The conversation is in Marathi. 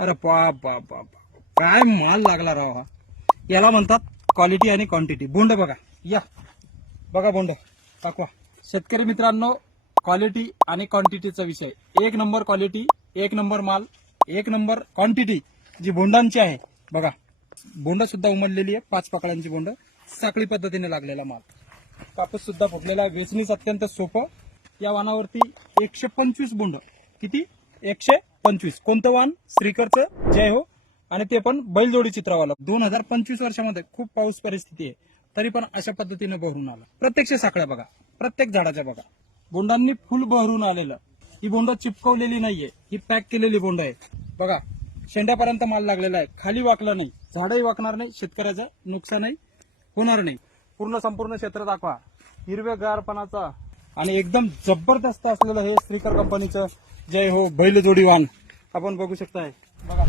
अरे बाप बाप बाप बाप. काय माल लागला राव हा. याला म्हणतात क्वालिटी आणि क्वांटिटी. बोंड बघा, या बघा बोंड दाखवा. शेतकरी मित्रांनो, क्वालिटी आणि क्वांटिटीचा विषय. एक नंबर क्वालिटी, एक नंबर माल, एक नंबर क्वांटिटी जी बोंडांची आहे. बघा बोंड सुद्धा उमललेली आहे, 5 पकडांची बोंड, साखळी पद्धतीने लागलेला माल. कापूस सुद्धा फुटलेला आहे. वेचणीच अत्यंत सोपं. या वाणावरती 125 बोंड. किती? 125. कोणतं वाण? श्रीकरचं जय हो. आणि ते पण बैलजोडी चित्रावाला. 2025 वर्षामध्ये खूप पाऊस परिस्थिती आहे, तरी पण अशा पद्धतीने बहरून आला. प्रत्यक्ष साखळ्या बघा, प्रत्येक झाडाच्या बघा, बोंडांनी फुल बहरून आलेलं. ही बोंड चिपकवलेली नाहीये, ही पॅक केलेली बोंड आहे. बघा शेंड्यापर्यंत माल लागलेला आहे, खाली वाकला नाही, झाडही वाकणार नाही, शेतकऱ्याचं नुकसानही होणार नाही. पूर्ण संपूर्ण क्षेत्र दाखवा, हिरवेगारपणाचा आणि एकदम जबरदस्त असलेलं हे श्रीकर कंपनीचं जय हो बैलजोडी वाण आपण बघू शकताय. बघा